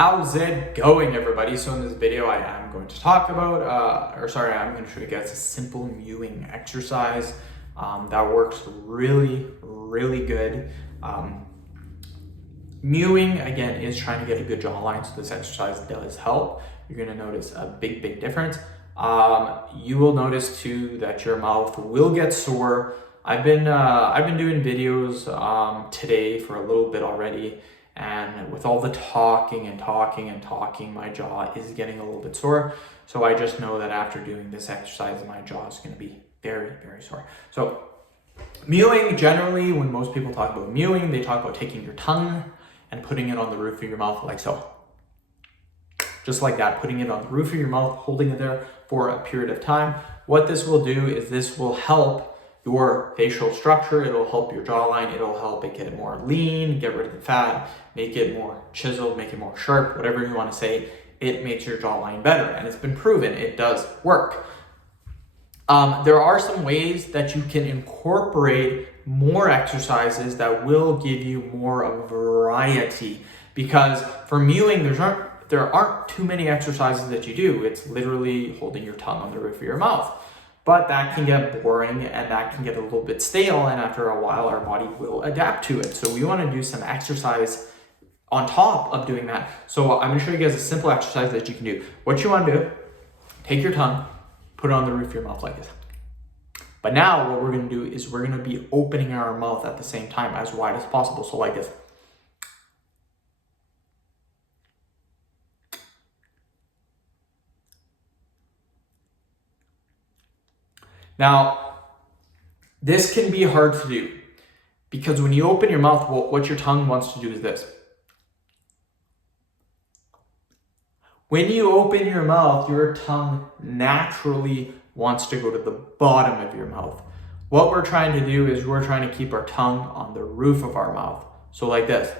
How's it going, everybody? So in this video, I am going to talk about, I'm going to show you guys a simple mewing exercise that works really, really good. Mewing, again, is trying to get a good jawline, so this exercise does help. You're going to notice a big difference. You will notice too that your mouth will get sore. I've been doing videos today for a little bit already, and with all the talking, my jaw is getting a little bit sore. So I just know that after doing this exercise, my jaw is going to be very, very sore. So mewing, generally, when most people talk about mewing, they talk about taking your tongue and putting it on the roof of your mouth like so. Just like that, putting it on the roof of your mouth, holding it there for a period of time. What this will do is this will help your facial structure, it'll help your jawline, it'll help it get more lean, get rid of the fat, make it more chiseled, make it more sharp, whatever you want to say. It makes your jawline better, and it's been proven it does work. There are some ways that you can incorporate more exercises that will give you more of a variety, because for mewing, there aren't too many exercises that you do. It's literally holding your tongue on the roof of your mouth. But that can get boring and that can get a little bit stale, and after a while our body will adapt to it. So we want to do some exercise on top of doing that. So I'm going to show you guys a simple exercise that you can do. What you want to do, take your tongue, put it on the roof of your mouth like this. But now what we're going to do is we're going to be opening our mouth at the same time as wide as possible. So like this. Now, this can be hard to do because when you open your mouth, what your tongue wants to do is this. When you open your mouth, your tongue naturally wants to go to the bottom of your mouth. What we're trying to do is we're trying to keep our tongue on the roof of our mouth. So like this.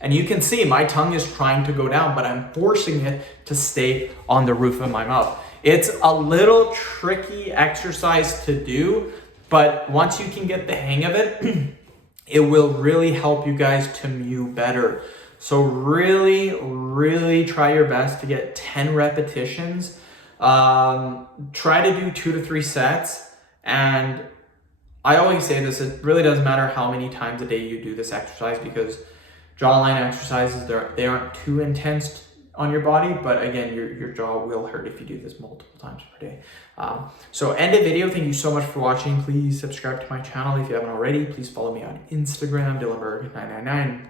And you can see my tongue is trying to go down, but I'm forcing it to stay on the roof of my mouth. It's a little tricky exercise to do, but once you can get the hang of it, it will really help you guys to mew better. So really try your best to get 10 repetitions. Try to do 2 to 3 sets. And I always say this, it really doesn't matter how many times a day you do this exercise, because jawline exercises, they aren't too intense on your body, but again, your jaw will hurt if you do this multiple times per day. So end of video. Thank you so much for watching. Please subscribe to my channel if you haven't already. Please follow me on Instagram, Dylanberg999.